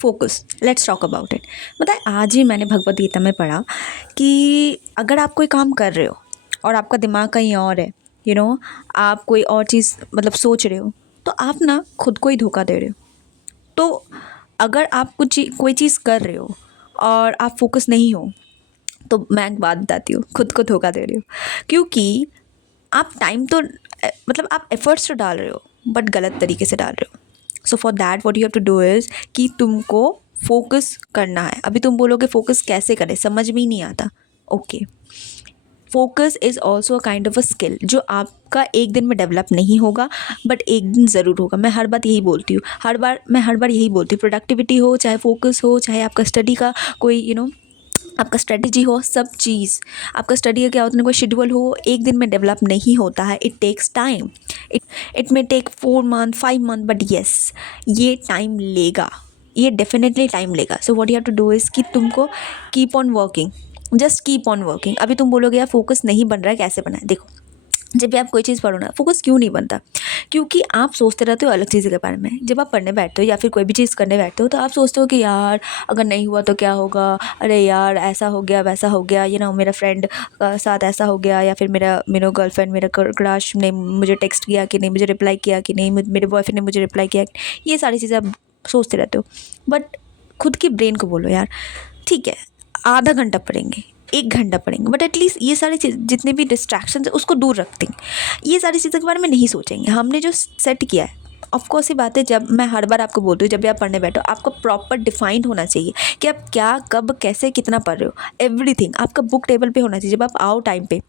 Focus, let's talk about it. पता है आज ही मैंने भगवत गीता में पढ़ा कि अगर आप कोई काम कर रहे हो और आपका दिमाग कहीं और है, आप कोई और चीज़ मतलब सोच रहे हो, तो आप ना खुद को ही धोखा दे रहे हो। तो अगर आप कोई चीज़ कर रहे हो और आप फोकस नहीं हो, तो मैं एक बात बताती हूँ, खुद को धोखा दे रही हो। क्योंकि आप टाइम तो मतलब आप एफर्ट्स तो डाल रहे हो बट गलत तरीके से डाल रहे हो। So for that what you have to do is कि तुमको फोकस करना है। अभी तुम बोलोगे फोकस कैसे करें, समझ में ही नहीं आता। Okay, focus is also a kind of a skill जो आपका एक दिन में डेवलप नहीं होगा बट एक दिन ज़रूर होगा। मैं हर बात यही बोलती हूँ, मैं हर बार यही बोलती हूँ, प्रोडक्टिविटी हो चाहे फोकस हो चाहे आपका स्टडी का कोई आपका स्ट्रेटजी हो, सब चीज़ आपका स्टडी का क्या होता है, कोई शेड्यूल हो, एक दिन में डेवलप नहीं होता है। It takes time. It may take 4 month 5 month but yes, ये टाइम लेगा, ये डेफिनेटली टाइम लेगा। So what you have to do is कि तुमको keep on working, just keep on working. अभी तुम बोलोगे यार फोकस नहीं बन रहा है, कैसे बना है? देखो, जब भी आप कोई चीज़ पढ़ो ना, फोकस क्यों नहीं बनता? क्योंकि आप सोचते रहते हो अलग चीज़ के बारे में। जब आप पढ़ने बैठते हो या फिर कोई भी चीज़ करने बैठते हो तो आप सोचते हो कि यार अगर नहीं हुआ तो क्या होगा, अरे यार ऐसा हो गया वैसा हो गया, मेरा फ्रेंड का साथ ऐसा हो गया, या फिर मेरा गर्लफ्रेंड मेरा क्रश ने मुझे टेक्स्ट किया कि नहीं, मुझे रिप्लाई किया कि नहीं, मेरे बॉयफ्रेंड ने मुझे रिप्लाई किया। ये सारी चीज़ें आप सोचते रहते हो। बट खुद की ब्रेन को बोलो यार ठीक है, आधा घंटा पढ़ेंगे, 1 घंटा पढ़ेंगे, बट एटलीस्ट ये सारी चीज़ जितने भी डिस्ट्रैक्शन है उसको दूर रखते हैं। ये सारी चीज़ों के बारे में नहीं सोचेंगे। हमने जो सेट किया है, ऑफकोर्स ये बात है, जब मैं हर बार आपको बोलती हूँ जब भी आप पढ़ने बैठो आपको प्रॉपर डिफाइंड होना चाहिए कि आप क्या कब कैसे कितना पढ़ रहे हो। एवरीथिंग आपका बुक टेबल पे होना चाहिए। जब आप आओ टाइम पे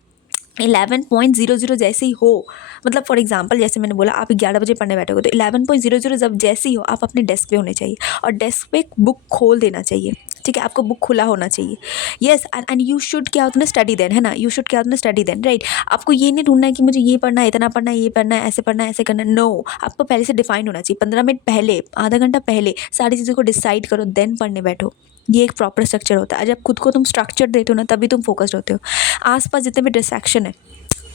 11.00 जैसे ही हो, मतलब फॉर एग्जांपल जैसे मैंने बोला आप 11 बजे पढ़ने बैठोगे तो 11.00 जब जैसे ही हो आप अपने डेस्क पे होने चाहिए और डेस्क पे बुक खोल देना चाहिए। ठीक है, आपको बुक खुला होना चाहिए। येस, एंड यू शुड क्या होता है स्टडी देन, है ना, यू शुड क्या होता है स्टडी देन, राइट। आपको ये नहीं ढूंढना है कि मुझे ये पढ़ना है, इतना पढ़ना है, ये पढ़ना है, ऐसे पढ़ना है, ऐसे करना है। नो, आपको पहले से डिफाइन होना चाहिए। 15 मिनट पहले, आधा घंटा पहले सारी चीज़ों को डिसाइड करो, देन पढ़ने बैठो। ये एक प्रॉपर स्ट्रक्चर होता है। जब खुद को तुम स्ट्रक्चर देते हो ना तभी तुम फोकस्ड होते हो। आसपास जितने भी डिस्ट्रैक्शन है,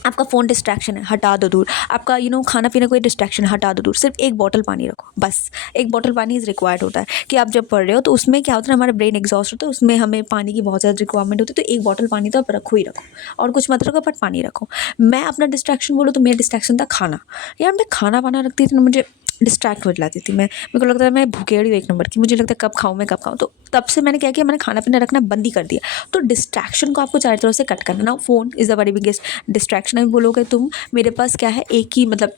आपका फ़ोन डिस्ट्रैक्शन है, हटा दो दूर। आपका खाना पीना कोई डिस्ट्रैक्शन है, हटा दो दूर। सिर्फ एक बॉटल पानी रखो, बस एक बॉटल पानी इज़ रिक्वायर्ड होता है कि आप जब पढ़ रहे हो तो उसमें क्या होता है, हमारा ब्रेन एग्जॉस्ट होता है, उसमें हमें पानी की बहुत ज़्यादा रिक्वायरमेंट होती है। तो एक बॉटल पानी तो आप रखो ही रखो, और कुछ मत रखो बट पानी रखो। मैं अपना डिस्ट्रैक्शन बोलूँ तो मेरा डिस्ट्रैक्शन था खाना। यार मैं खाना वाना रखती थी ना, मुझे डिस्ट्रैक्ट हो जाती थी। मेरे को लगता है मैं भूखेड़ी हूँ एक नंबर की, मुझे लगता है कब खाऊँ मैं कब खाऊँ। तो तब से मैंने क्या किया, मैंने खाना पीना रखना बंद ही कर दिया। तो डिस्ट्रैक्शन को आपको चारों तरफ से कट करना। ना phone is the very biggest distraction. अभी बोलोगे तुम मेरे पास क्या है, एक ही मतलब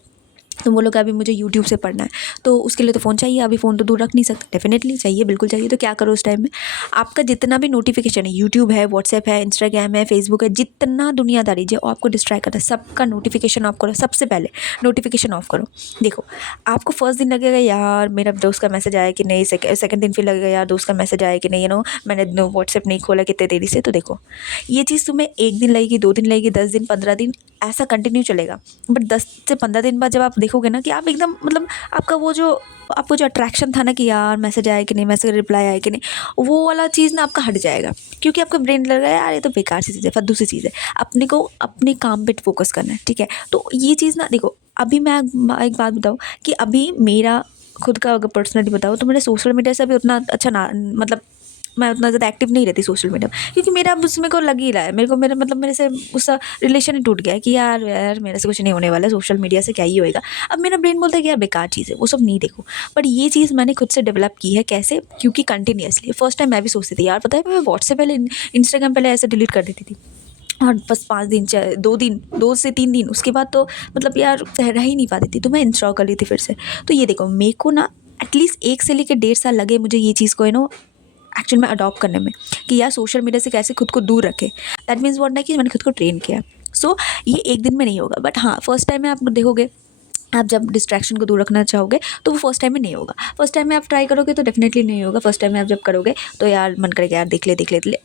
तुम बोलोगे अभी मुझे यूट्यूब से पढ़ना है तो उसके लिए तो फ़ोन चाहिए। अभी फ़ोन तो दूर रख नहीं सकते, डेफिनेटली चाहिए, बिल्कुल चाहिए। तो क्या करो उस टाइम में, आपका जितना भी नोटिफिकेशन है, यूट्यूब है, व्हाट्सएप है, इंस्टाग्राम है, फेसबुक है, जितना दुनियादारी जो आपको डिस्ट्रैक्ट करता है सबका नोटिफिकेशन ऑफ करो। सबसे पहले नोटिफिकेशन ऑफ करो। देखो, आपको फर्स्ट दिन लगेगा यार मेरा दोस्त का मैसेज आया कि नहीं, सेकंड दिन फिर लगेगा यार दोस्त का मैसेज आया कि नहीं, मैंने व्हाट्सएप नहीं खोला कितने देरी से। तो देखो, ये चीज़ तुम्हें 1 दिन लगेगी, 2 दिन लगेगी, 10 दिन, 15 दिन, ऐसा कंटिन्यू चलेगा। बट 10 से 15 दिन बाद जब आप देखोगे ना कि आप एकदम मतलब आपका आपको जो अट्रैक्शन था ना कि यार मैसेज आया कि नहीं, मैसेज रिप्लाई आया कि नहीं, वो वाला चीज़ ना आपका हट जाएगा। क्योंकि आपका ब्रेन लग रहा है यार ये तो बेकार सी चीज़ है, फद्दू सी चीज़ है। अपने को अपने काम पे फोकस करना है, ठीक है। तो ये चीज़ ना देखो, अभी मैं एक बात बताऊँ कि अभी मेरा खुद का अगर पर्सनली बताऊँ तो मैंने सोशल मीडिया से अभी उतना अच्छा ना, मतलब मैं उतना ज़्यादा एक्टिव नहीं रहती सोशल मीडिया में, क्योंकि मेरा अब उसमें को लग ही रहा है, मेरे से उसका रिलेशन ही टूट गया है कि यार मेरे से कुछ नहीं होने वाला है, सोशल मीडिया से क्या ही होएगा। अब मेरा ब्रेन बोलता है कि यार बेकार चीज़ है, वो सब नहीं देखो। बट ये चीज़ मैंने खुद से डेवलप की है। कैसे? क्योंकि कंटिन्यूअसली फर्स्ट टाइम मैं भी सोचती थी यार, पता है मैं व्हाट्सएप पहले, इंस्टाग्राम पहले ऐसे डिलीट कर देती थी और बस 5 दिन 2 से 3 दिन, उसके बाद तो मतलब यार रह ही नहीं पाती थी। तो मैं इंस्टॉल कर ली थी फिर से। तो ये देखो, मेरे को ना एटलीस्ट 1 से लेकर 1.5 साल लगे मुझे ये चीज़ को एक्चुअल में अडॉप्ट करने में, कि यार सोशल मीडिया से कैसे खुद को दूर रखें। दैट मीन्स व्हाट ना कि मैंने खुद को ट्रेन किया। सो ये एक दिन में नहीं होगा, बट हाँ फर्स्ट टाइम में आप देखोगे, आप जब डिस्ट्रैक्शन को दूर रखना चाहोगे तो वो फर्स्ट टाइम में नहीं होगा। फर्स्ट टाइम में आप ट्राई करोगे तो डेफिनेटली नहीं होगा। फर्स्ट टाइम में आप जब करोगे तो यार मन करेगा यार देख ले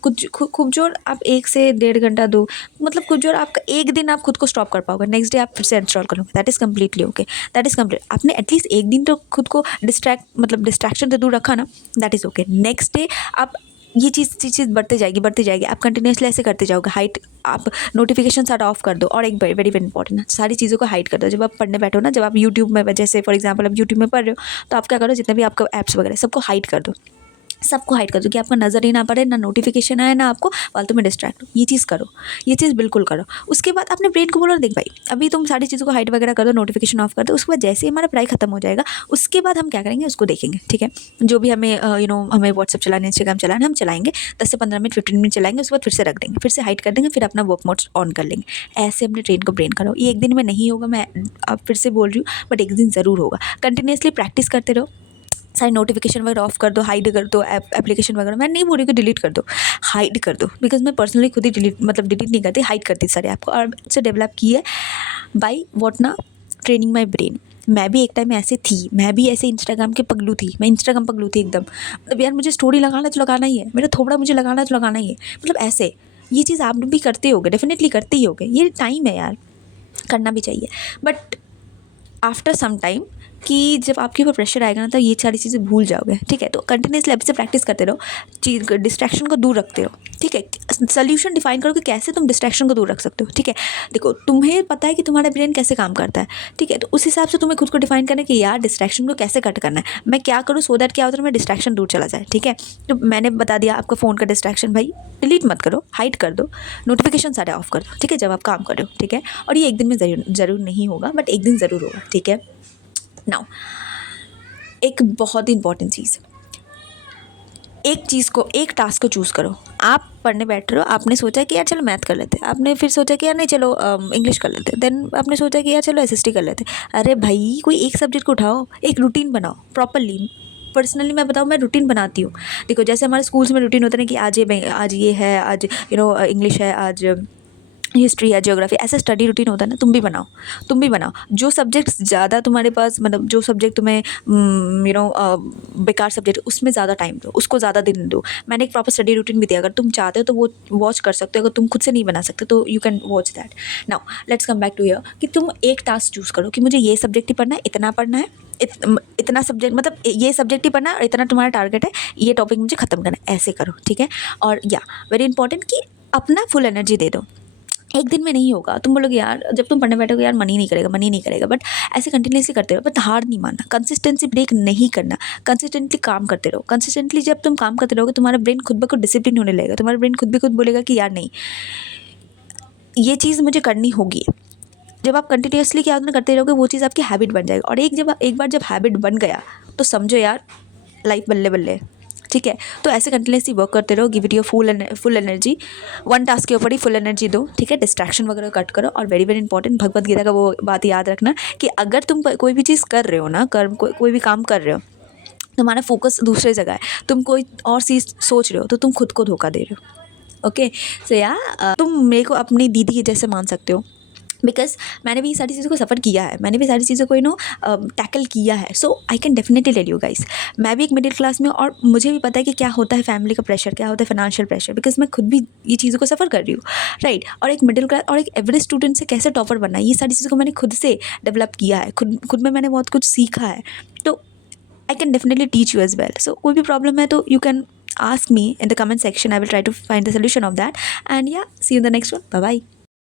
कुछ खूब जोर आप 1 से 1.5 घंटा 2, मतलब कुछ जोर आपका एक दिन आप खुद को स्टॉप कर पाओगे, नेक्स्ट डे आप फिर से इंस्टॉल करोगे। That is completely okay, that is complete. आपने एटलीस्ट एक दिन तो खुद को डिस्ट्रैक्शन से दूर रखा ना, that is okay. Next day आप ये चीज़ बढ़ती जाएगी। आप कंटिन्यूसली ऐसे करते जाओगे। हाइट, आप नोटिफिकेशन सारा ऑफ कर दो। और एक वेरी वेरी इंपॉर्टेंट है, सारी चीज़ों को हाइड कर दो। जब आप पढ़ने बैठो ना, जब आप यूट्यूब में, जैसे फॉर एग्जांपल आप यूट्यूब में पढ़ रहे हो तो आप क्या करो, जितने भी आपका ऐप्स वगैरह सबको हाइड कर दो। सबको हाइड कर दो कि आपका नज़र ही ना पड़े, ना नोटिफिकेशन आए, ना आपको फालतू में डिस्ट्रैक्ट हो। ये चीज़ करो, ये चीज़ बिल्कुल करो। उसके बाद अपने ब्रेन को बोलो, देख भाई अभी तुम सारी चीज़ों को हाइड वगैरह कर दो, नोटिफिकेशन ऑफ कर दो। उसके बाद जैसे ही हमारा पढ़ाई खत्म हो जाएगा, उसके बाद हम क्या करेंगे उसको देखेंगे, ठीक है। जो भी हमें हमें व्हाट्सअप चलाना, इंस्टाग्राम चलाना, हम चलाएंगे 10 से 15 मिनट, 15 मिनट चलाएंगे, उसके बाद फिर से रख देंगे, फिर से हाइड कर देंगे, फिर अपना वर्क मोड ऑन कर लेंगे। ऐसे अपने ट्रेन को ब्रेन करो। ये एक दिन में नहीं होगा, मैं अब फिर से बोल रही हूँ, बट एक दिन ज़रूर होगा। कंटिन्यूसली प्रैक्टिस करते रहो। सारी नोटिफिकेशन वगैरह ऑफ कर दो, हाइड कर दो, एप्लीकेशन वगैरह। मैं नहीं बोल रही कि डिलीट कर दो, हाइड कर दो। बिकॉज मैं पर्सनली खुद ही डिलीट नहीं करती, हाइड करती सारे ऐप को, और से डेवलप की है बाई वॉट ना, ट्रेनिंग माई ब्रेन। मैं भी एक टाइम में ऐसे थी, मैं भी ऐसे इंस्टाग्राम के पगलू थी, मैं इंस्टाग्राम पगलू थी एकदम। मतलब यार मुझे स्टोरी लगाना तो लगाना ही है, मेरा थोड़ा मुझे लगाना तो लगाना ही है, मतलब ऐसे। ये चीज़ आप भी करते होगे, डेफिनेटली करते ही होगे, ये टाइम है यार, करना भी चाहिए। बट आफ्टर सम टाइम कि जब आपके ऊपर प्रेशर आएगा ना, तो ये सारी चीज़ें भूल जाओगे, ठीक है। तो कंटिन्यूसली अभी से प्रैक्टिस करते रहो, चीज़ डिस्ट्रैक्शन को दूर रखते रहो, ठीक है। सोल्यूशन डिफाइन करो कि कैसे तुम डिस्ट्रैक्शन को दूर रख सकते हो, ठीक है। देखो तुम्हें पता है कि तुम्हारा ब्रेन कैसे काम करता है, ठीक है। तो उस हिसाब से तुम्हें खुद को डिफाइन करना है कि यार डिस्ट्रैक्शन को कैसे कट करना है, मैं क्या करूँ सो दैट क्या होता है, मैं डिस्ट्रैक्शन दूर चला जाए, ठीक है। तो मैंने बता दिया आपका फ़ोन का डिस्ट्रैक्शन, भाई डिलीट मत करो, हाइड कर दो, नोटिफिकेशन सारे ऑफ कर दो, ठीक है, जब आप काम कर रहे हो, ठीक है। और ये एक दिन में ज़रूर नहीं होगा, बट एक दिन ज़रूर होगा, ठीक है। नाउ एक बहुत ही इंपॉर्टेंट चीज़, एक चीज़ को, एक टास्क को चूज़ करो। आप पढ़ने बैठ रहे हो, आपने सोचा कि यार चलो मैथ कर लेते हैं, आपने फिर सोचा कि यार नहीं चलो इंग्लिश कर लेते हैं, देन आपने सोचा कि यार चलो एसएसटी कर लेते हैं। अरे भाई कोई एक सब्जेक्ट को उठाओ, एक रूटीन बनाओ प्रॉपरली। पर्सनली मैं बताऊँ, मैं रूटीन बनाती हूँ। देखो जैसे हमारे स्कूल्स में रूटीन होता है कि आज ये है, आज इंग्लिश है, आज हिस्ट्री या जियोग्राफी, ऐसा स्टडी रूटीन होता है ना, तुम भी बनाओ। जो सब्जेक्ट्स ज़्यादा तुम्हारे पास, मतलब जो सब्जेक्ट तुम्हें बेकार सब्जेक्ट, उसमें ज़्यादा टाइम दो, उसको ज़्यादा दिन दो। मैंने एक प्रॉपर स्टडी रूटीन भी दिया, अगर तुम चाहते हो तो वो वॉच कर सकते हो, अगर तुम खुद से नहीं बना सकते तो you can watch that. Now let's come back to here कि तुम एक टास्क चूज़ करो कि मुझे ये सब्जेक्ट ही पढ़ना है, इतना पढ़ना है, इतना सब्जेक्ट, मतलब ये सब्जेक्ट ही पढ़ना है और इतना तुम्हारा टारगेट है, ये टॉपिक मुझे ख़त्म करना है, ऐसे करो, ठीक है। और या वेरी इंपॉर्टेंट कि अपना फुल एनर्जी दे दो। एक दिन में नहीं होगा, तुम बोलोगे यार जब तुम पढ़ने बैठोगे यार मन ही नहीं करेगा, बट ऐसे कंटिन्यूसली करते रहो, बट हार नहीं मानना, कंसिस्टेंसी ब्रेक नहीं करना, कंसिस्टेंटली काम करते रहो। कंसिस्टेंटली जब तुम काम करते रहोगे, तुम्हारा ब्रेन खुद ब खुद डिसिप्लिन होने लगेगा, तुम्हारा ब्रेन खुद ब खुद बोलेगा कि यार नहीं, ये चीज़ मुझे करनी होगी। जब आप कंटिन्यूसली क्या करते रहोगे, वो चीज़ आपकी हैबिट बन जाएगी, और एक बार जब हैबिट बन गया तो समझो यार लाइफ बल्ले बल्ले, ठीक है। तो ऐसे कंटिन्यूसली वर्क करते रहो, give it your full energy, one task के ऊपर ही फुल एनर्जी दो, ठीक है। डिस्ट्रैक्शन वगैरह कट करो। और very very important, Bhagavad Gita का वो बात याद रखना कि अगर तुम कोई भी चीज़ कर रहे हो ना, कोई भी काम कर रहे हो, तुम्हारा फोकस दूसरे जगह है, तुम कोई और चीज़ सोच रहे हो, तो तुम खुद को धोखा दे रहे हो। ओके, सो या तुम मेरे को अपनी दीदी के जैसे मान सकते हो, बिकॉज मैंने भी ये सारी चीज़ों को सफ़र किया है, मैंने भी सारी चीज़ों को टैकल किया है। So I can definitely tell you guys, मैं भी एक मिडिल क्लास में, और मुझे भी पता है कि क्या होता है फैमिली का प्रेशर, क्या होता है फाइनेंशियल प्रेशर, बिकॉज मैं खुद भी ये चीज़ों को सफ़र कर रही हूँ, राइट। और एक मिडिल क्लास और एक एवरेज स्टूडेंट से कैसे टॉपर बनना है, ये सारी चीज़ों को मैंने खुद से डेवलप किया है, खुद में मैंने बहुत कुछ सीखा है। तो I can definitely teach you as well. So कोई भी प्रॉब्लम है तो you can ask me in the comment section. I will try to find the solution of that. And yeah, see you in the next one. Bye bye.